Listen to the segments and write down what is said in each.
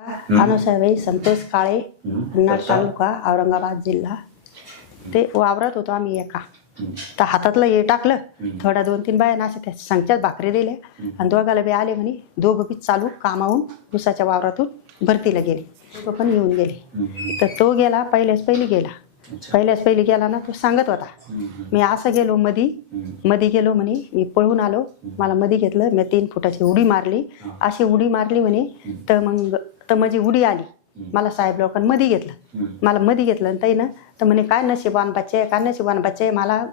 अनुसाबाई संतोष काळे अन्नाड तालुका औरंगाबाद जिल्हा ते वावरत होतो आम्ही एका तर हातातलं हे टाकलं थोड्या दोन तीन बाया अशा त्या संख्यात भाकरी दिल्या आणि दोघाला बी आले म्हणे दोघं बी चालू कामावून उसाच्या वावरातून भरतीला गेले दोघं पण येऊन गेले तर तो गेला पहिल्याच पहिली गेला पहिल्याच पहिली गेला ना तो सांगत होता मी असं गेलो मधी मधी गेलो म्हणे मी पळून आलो मला मधी घेतलं मी तीन फुटाची उडी मारली अशी उडी मारली म्हणे तर मग तर माझी उडी आली. मला साहेब लोकांनी मधी घेतलं. मला मधी घेतलं आणि ताईनं तर म्हणे काय नशिबान बच्चे काय नशिबान बच्चे मला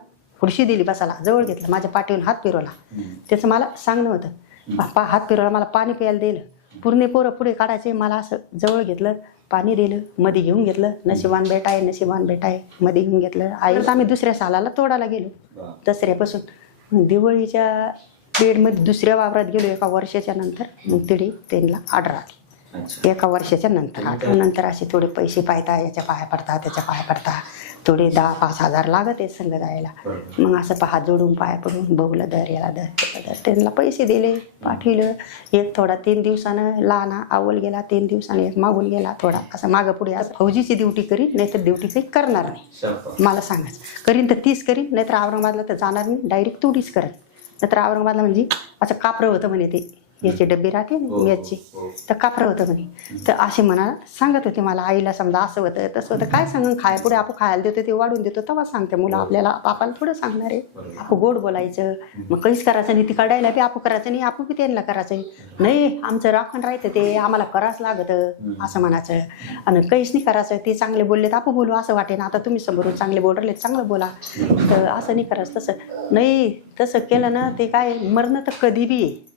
खुर्शी दिली बसायला जवळ घेतलं. माझ्या पाठीवरून हात फिरवला. त्याचं मला सांगणं होतं पा हात फिरवला मला पाणी प्यायला दिलं पूर्ण पोरं पुढे काढायचे मला असं जवळ घेतलं पाणी दिलं मध्ये घेऊन घेतलं. नशिबान बेटा आहे नशिबान बेटा आहे मध्ये घेऊन घेतलं. आई आम्ही दुसऱ्या सालाला तोडायला गेलो दसऱ्यापासून. दिवाळीच्या बेडमध्ये दुसऱ्या वावरात गेलो एका वर्षाच्या नंतर. मग तिथे त्यांना आली. एका वर्षाच्या नंतर. आठ नंतर असे थोडे पैसे पाहता याच्या पाया पडता त्याच्या पाया पडता थोडे दहा पाच हजार लागत आहेत संघ जायला. मग असं पहा जोडून पाया पडून बघलं दर याला दर त्याला दर. त्यांना पैसे दिले पाठविलं. एक थोडा तीन दिवसानं लहाना आवल गेला तीन दिवसानं एक मागून गेला थोडा. असं मागं पुढे असं फौजीची ड्युटी करीन नाहीतर ड्युटी काही करणार नाही. मला सांगायचं. करीन तर तीच करीन नाहीतर औरंगाबादला तर जाणार नाही डायरेक्ट तुडीच करेन नाहीतर औरंगाबादला म्हणजे असं कापरं होतं म्हणे ते. याचे डबे राहते हो, ना याची. हो. तर कापरं होतं म्हणे. तर असे म्हणा सांगत होते मला आईला समजा असं होतं तसं होतं काय सांग खाया पुढे आपण खायला देतो ते वाढून देतो तेव्हा सांगते मुलं आपल्याला बापाला थोडं सांगणार आहे. आपण गोड बोलायचं मग काहीच करायचं नाही ती काढायला बी आपण करायचं नाही आपण बी त्यांना करायचं नाही. आमचं राखण राहायचं ते आम्हाला करावंच लागतं असं म्हणायचं. आणि काहीच नाही करायचं ते चांगले बोलले तर आपण बोलू असं वाटेन. आता तुम्ही समोरून चांगले बोल राहिले चांगलं बोला. तर असं नाही करायचं तसं. नाही तसं केलं ना ते काय मरणं तर कधी बी आहे.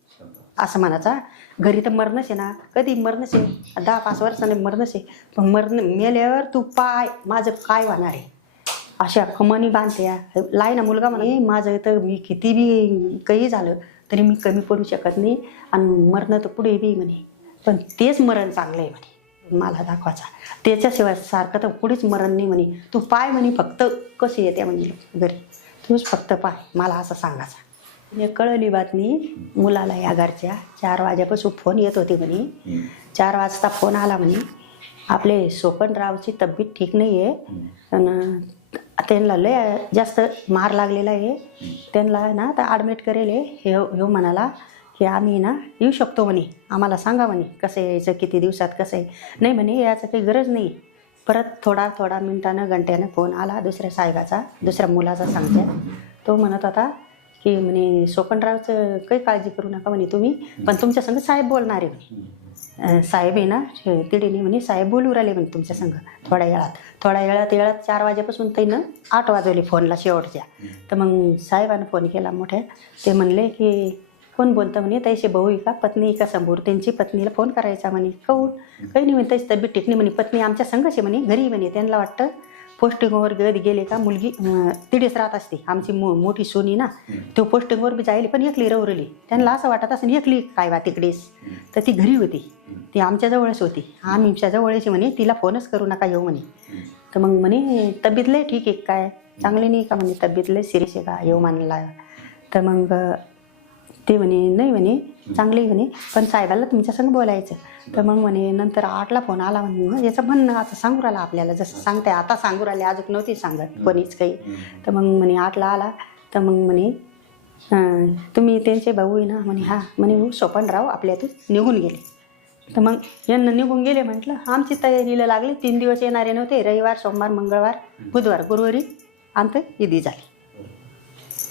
असं म्हणायचा घरी तर मरणच आहे ना कधी मरणच आहे? दहा पाच वर्षाने मरणच आहे. पण मरण मेल्यावर तू पाय माझं काय होणार आहे? अशा कमानी बांधते लाय ना मुलगा म्हणे माझं तर मी किती बी काही झालं तरी मी कमी पडू शकत नाही आणि मरणं तर पुढे बी म्हणे. पण तेच मरण चांगलं आहे म्हणे मला दाखवायचा. त्याच्याशिवाय सारखं तर कुठेच मरण नाही म्हणे. तू पाय म्हणे फक्त कसे येते म्हणजे घरी. तूच फक्त पाय मला असं सांगायचं. म्हणजे कळली बातमी मुलाला या घरच्या. चार वाजेपासून फोन येत होते म्हणे. चार वाजता फोन आला म्हणे. आपले सोपनरावची तब्येत ठीक नाही आहे त्यांना लय जास्त मार लागलेला आहे. त्यांना ना आता ॲडमिट करेल आहे हे म्हणाला की आम्ही ना येऊ शकतो म्हणे. आम्हाला सांगा म्हणे कसं यायचं किती दिवसात कसं आहे. नाही म्हणे याचं काही गरज नाही. परत थोडा थोडा मिनिटानं घंट्यानं फोन आला दुसऱ्या साहेबाचा दुसऱ्या मुलाचा सांगते तो म्हणत होता की म्हणे सोपनरावचं काही काळजी करू नका म्हणे तुम्ही पण तुमच्या संग साहेब बोलणार आहे म्हणे. साहेब आहे ना तिडीने म्हणे साहेब बोलू राहिले म्हणे तुमच्या संग थोड्या वेळात. थोड्या वेळात वेळात चार वाजेपासून त्यानं आठ वाजवले फोनला शेवटच्या. तर मग साहेबानं फोन केला मोठ्या. ते म्हणले की कोण बोलतं म्हणे तैसे भाऊ का पत्नी का समोर? त्यांची पत्नीला फोन करायचा म्हणे कहून काही नाही म्हणे त्याची तब्येत ठीक म्हणे पत्नी आमच्या संघच म्हणे घरी म्हणे. त्यांना वाटतं पोस्टिंगवर कधी गेले का मुलगी तिडेच राहत असते. आमची मो मोठी सोनी ना तो पोस्टिंगवर बी जायली पण एकली रवरली. त्यांना असं वाटत असं एकली काय बा तिकडेच? तर ती घरी होती. ती आमच्या जवळच होती. आमच्या जवळच म्हणे तिला फोनच करू नका येऊ म्हणे. तर मग म्हणे तब्येत लय ठीक आहे काय? चांगली नाही का म्हणे? तब्येत लय सिरियस आहे का? येऊ मानला. तर मग ते म्हणे नाही म्हणे चांगली म्हणे. पण साहेबाला तुमच्या संग बोलायचं. तर मग म्हणे नंतर आठला फोन आला म्हणे. मग याचं म्हणणं आता सांगू राहिला आपल्याला. जसं सांगते आता सांगू राहिले अजून नव्हती सांगत कोणीच काही. तर मग म्हणे आठला आला. तर मग म्हणे तुम्ही त्यांचे भाऊ आहे ना म्हणे हा म्हणे हो सोपनराव आपल्यातून निघून गेले. तर मग यांना निघून गेले म्हटलं आमची तयारीला लागली. तीन दिवस येणारे नव्हते. रविवार सोमवार मंगळवार बुधवार गुरुवारी अंत ईदी झाली.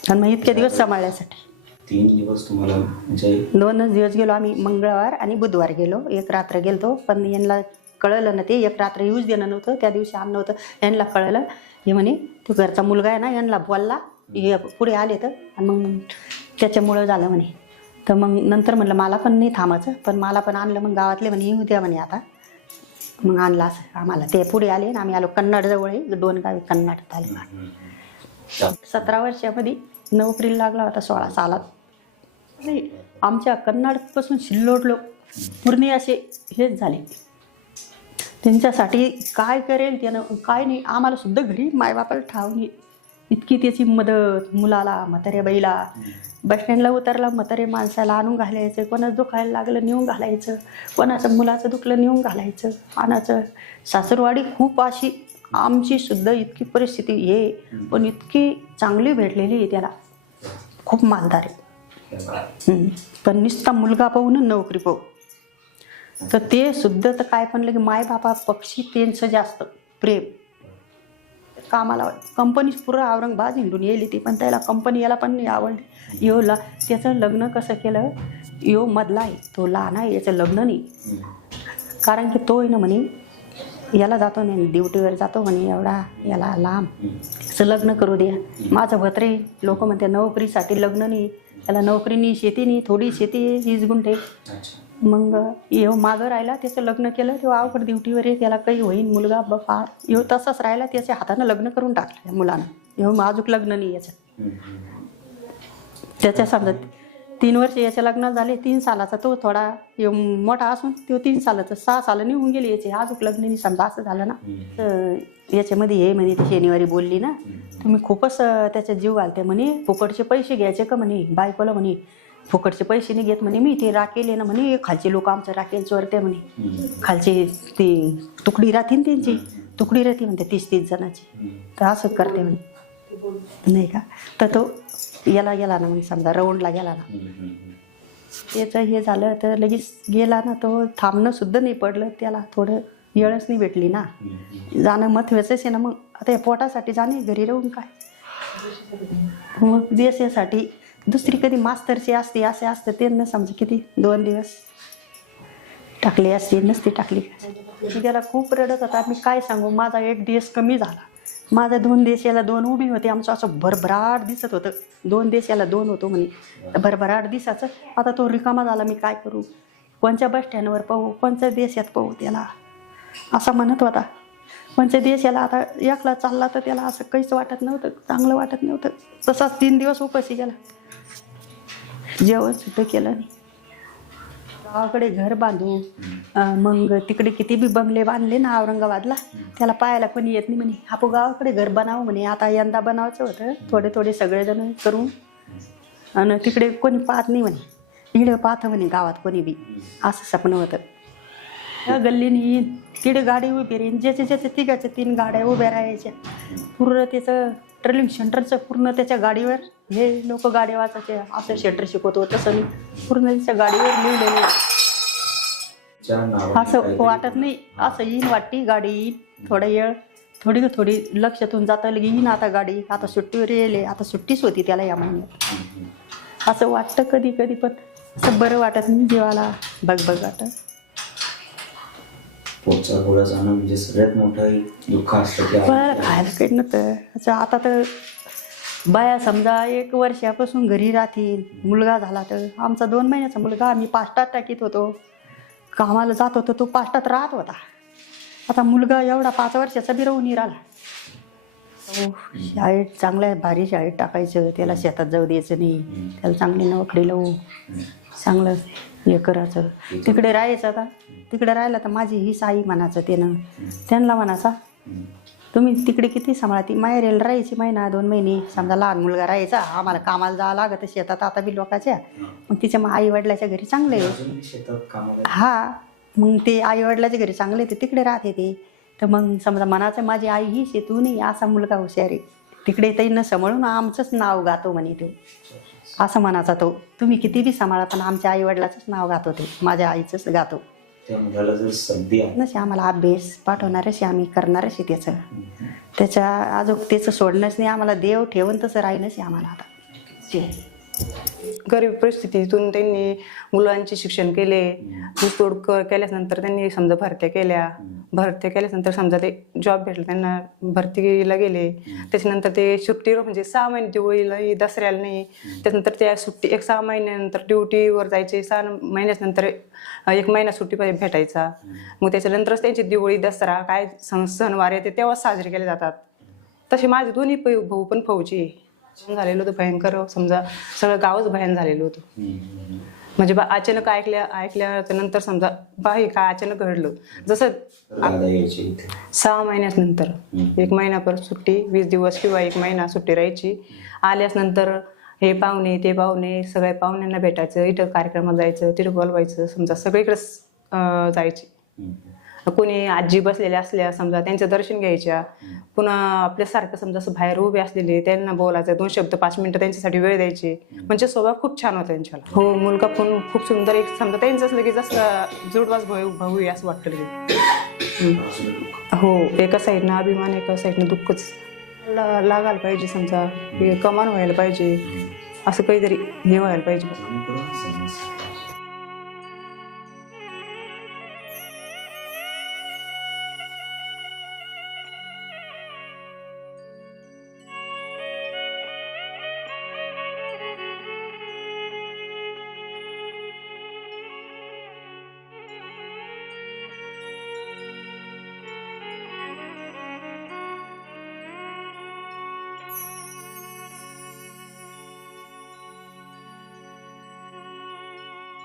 आणि मग इतके दिवस सांभाळण्यासाठी. तीन दिवस तुम्हाला म्हणजे दोनच दिवस गेलो आम्ही मंगळवार आणि बुधवार गेलो. एक रात्र गेलतो पण यांना कळलं ना ते. एक रात्र येऊच देणं नव्हतं. त्या दिवशी आणलं होतं यांना कळलं. हे म्हणे तो घरचा मुलगा आहे ना यांना बोलला. हे पुढे आले तर. आणि मग त्याच्यामुळं झालं म्हणे. तर मग नंतर म्हणलं मला पण नाही थांबायचं. पण मला पण आणलं मग गावातले म्हणे येऊ द्या म्हणे आता. मग आणलं असं आम्हाला. ते पुढे आले आणि आम्ही आलो कन्नड जवळ आहे. दोन गावी कन्नड आले सतरा वर्षामध्ये नोकरीला लागला होता सोळा सालात. नाही आमच्या कन्नडपासून शिल्लोड लोक पूर्ण असे हेच झाले. त्यांच्यासाठी काय करेल त्यानं काय नाही आम्हाला सुद्धा घरी मायबापाला ठाव नाही इतकी त्याची मदत मुलाला म्हाताऱ्या बाईला. बस स्टँडला उतरला म्हातारे माणसाला आणून घालायचं. कोणाचं दुखायला लागलं नेऊन घालायचं. कोणाचं मुलाचं दुखलं नेऊन घालायचं. आणायचं सासरवाडी खूप अशी आमची सुद्धा इतकी परिस्थिती हे पण इतकी चांगली भेटलेली आहे त्याला. खूप मालदार आहे. पण नुसता मुलगा पाहू ना नोकरी पाहू. तर ते सुद्धा तर काय पण की माय बापा पक्षी त्यांचं जास्त प्रेम. कामाला कंपनी पुरं औरंगाबाद हिंडून येईल ती पण त्याला कंपनी याला पण नाही आवडली. योला त्याचं लग्न कसं केलं? यो मधला आहे तो लहान आहे याचं लग्न नाही. कारण की तो आहे ना म्हणे याला जातो नाही ड्युटीवर जातो म्हणे एवढा याला लांब. त्याचं लग्न करू द्या. माझं भत्रे लोक म्हणते नोकरीसाठी लग्न नाही. त्याला नोकरी नाही शेती नाही. थोडी शेती आहे वीस गुंठे. मग येऊ मागं राहिला त्याचं लग्न केलं तेव्हा अवघड ड्युटीवर आहे. त्याला काही होईन मुलगा बापा. येऊ तसाच राहिला त्याच्या हातानं लग्न करून टाकलं या मुलानं. येऊ माझूक लग्न नाही याचं. त्याच्या समजा तीन वर्ष याच्या लग्न झाले तीन सालाचा तो थोडा मोठा असून तो तीन सालाचा सहा साला निघून गेले याचे. अजूक लग्न नाही समजा असं झालं ना तर याच्यामध्ये हे म्हणे ती शनिवारी बोलली ना तुम्ही खूपच त्याचा जीव घालते म्हणे फुकटचे पैसे घ्यायचे का म्हणे बायकोला म्हणे फुकटचे पैसे नाही घेत म्हणे मी ते राखेल ना म्हणे खालचे लोक आमचं राखेल चोरते म्हणे. खालचे ते तुकडी राहते ना त्यांची तुकडी राहते म्हणते तीस तीस जणांची. तर असं करते म्हणे. नाही का? तर तो याला गेला ना म्हणजे समजा राऊंडला गेला ना. त्याचं हे झालं तर लगेच गेला ना तो थांबणं सुद्धा नाही पडलं त्याला थोडं वेळच नाही भेटली ना. जाणं महत्वाचंच आहे ना मग. आता या पोटासाठी जाणे घरी राहून काय? मग देशासाठी दुसरी कधी मास्तरची असते असे असतं ते न समजा किती दोन दिवस टाकली असती नसती टाकली. त्याला खूप रडत होता. मी काय सांगू माझा एक दिवस कमी झाला. माझा दोन देशाला दोन उभी होते. आमचं असं भरभराट दिसत होतं. दोन देशाला दोन होतो म्हणे. तर भरभराट दिसाचं आता तो रिकामा झाला मी काय करू? कोणत्या बस स्टँडवर पाहू? कोणत्या देशात पाहू त्याला? असा म्हणत होता. कोणत्या देशाला आता एकला चालला तर त्याला असं काहीच वाटत नव्हतं. चांगलं वाटत नव्हतं. तसाच तीन दिवस उपाशी गेला. जेवण सुद्धा केलं नाही. गावाकडे घर बांधू. अं, मग तिकडे किती बी बंगले बांधले ना औरंगाबादला त्याला पाहायला कोणी येत नाही म्हणे. आपण गावाकडे घर बनावं म्हणे. आता यंदा बनावायचं होतं. थोडे थोडे सगळेजण करून. आणि तिकडे कोणी पाहत नाही म्हणे. इकडे पाहतं म्हणे गावात कोणी बी. असं स्वप्न होतं. त्या गल्लीनी तिकडे गाडी उभी राहीन ज्याच्या ज्याच्या तिघाच्या तीन गाड्या उभ्या राहायच्या. पूर्ण त्याचं ट्रेलिंग सेंटरचं पूर्ण त्याच्या गाडीवर. हे लोक गाडी वाचायचे. असं शेटर शिकवतो तसं पूर्ण त्याच्या गाडीवर लिहिलेलं असं वाटत नाही. असं येईन वाटती गाडी. येईन थोडा वेळ थोडी थोडी लक्षातून जाता लगे येईन आता गाडी. आता सुट्टीवर येईल आता सुट्टीच होती त्याला या महिन्यात. असं वाटतं कधी कधी पण असं बरं वाटत नाही जीवाला. बघ बघ वाटत पोटचा गोळा जाणं म्हणजे सगळ्यात मोठं दुःख असतं की पण आपण- खायला काही नव्हतं. असं आता तर बाया समजा एक वर्षापासून घरी राहतील. मुलगा झाला तर आमचा दोन महिन्याचा मुलगा. आम्ही पाष्टात टाकीत होतो. कामाला जात होतो तो पाष्टात राहत होता. आता मुलगा एवढा पाच वर्षाचा बी राहून राहिला हो, शाळेत चांगल्या भारी शाळेत टाकायचं त्याला शेतात जाऊ द्यायचं नाही त्याला चांगली नोकरी लावू चांगलं हे करायचं. तिकडे राहायचं आता तिकडे राहिलं तर माझी ही साई म्हणायचं त्यानं. त्यांना म्हणायचा तुम्ही तिकडे किती सांभाळती माहेरेला राहायची महिना दोन महिने. समजा लहान मुलगा राहायचा आम्हाला कामाला जावं लागत शेतात आता बी लोकांच्या. मग तिच्या मग आई वडिलाच्या घरी चांगले हा मग ते आई वडिलाच्या घरी चांगले ते तिकडे राहते ते. तर मग समजा मनाचं माझी आई ही शे तू नाही असा मुलगा हुशार आहे. तिकडे न सांभाळून आमचंच नाव गातो म्हणे तो. असं म्हणाचा तो. तुम्ही किती बी सांभाळा पण आमच्या आई वडिलाचंच नाव गातो ते. माझ्या आईचंच गातो. त्या मुलाला जर संधी आहे. नसे आम्हाला अभ्यास पाठवणारच आहे आम्ही करणारच आहे त्याचं. त्याच्या अजून त्याचं सोडणंच नाही आम्हाला देव ठेवून तसं राहीनच आहे आम्हाला आता. जे गरीब परिस्थितीतून त्यांनी मुलांचे शिक्षण केले. ऊसतोड क- केल्यानंतर त्यांनी समजा भरत्या केल्या. भरत्या केल्यानंतर समजा ते जॉब भेटला त्यांना भरतीला गेले. त्याच्यानंतर ते सुट्टीवर म्हणजे सहा महिने दिवाळीला दसऱ्याला नाही. त्याच्यानंतर त्या सुट्टी एक सहा महिन्यानंतर ड्युटीवर जायचे. सहा महिन्यानंतर एक महिना सुट्टी पाहिजे भेटायचा. मग त्याच्यानंतरच त्यांची दिवाळी दसरा काय सण सणवार येते तेव्हाच साजरे केले जातात. तसे माझे दोन्ही पै- भाऊ पण फौजी. झालेलं होतं भयंकर समजा सगळं गावच भयान झालेलं होतं. म्हणजे बा अचानक ऐकल्या ऐकल्याच्या नंतर समजा बा हे काय अचानक घडलं जसं तर दादा यायचे इथे सहा महिन्याच नंतर हम्म. एक महिना परत सुट्टी वीस दिवस किंवा एक महिना सुट्टी राहायची आल्यास नंतर हे पाहुणे ते पाहुणे सगळ्या पाहुण्यांना भेटायचं इथं कार्यक्रमात जायचं तिथं बोलवायचं समजा सगळीकडेच अं, जायची. कोणी आजी बसलेल्या असल्या समजा त्यांचं दर्शन घ्यायच्या पुन्हा आपल्यासारखं समजा असं बाहेर उभे असलेले त्यांना बोलायचं दोन शब्द पाच मिनिटं त्यांच्यासाठी वेळ द्यायचे. म्हणजे स्वभाव खूप छान होता त्यांच्याला. हो मुलगा पण खूप सुंदर एक समजा त्यांचंच लगेच असं जुडवाच भाऊ भाऊ असं वाटतं लगेच. हो एका साईडनं अभिमान एका साईडनं दुःखच ला- लागायला पाहिजे समजा. कमान व्हायला पाहिजे. असं काहीतरी हे व्हायला पाहिजे.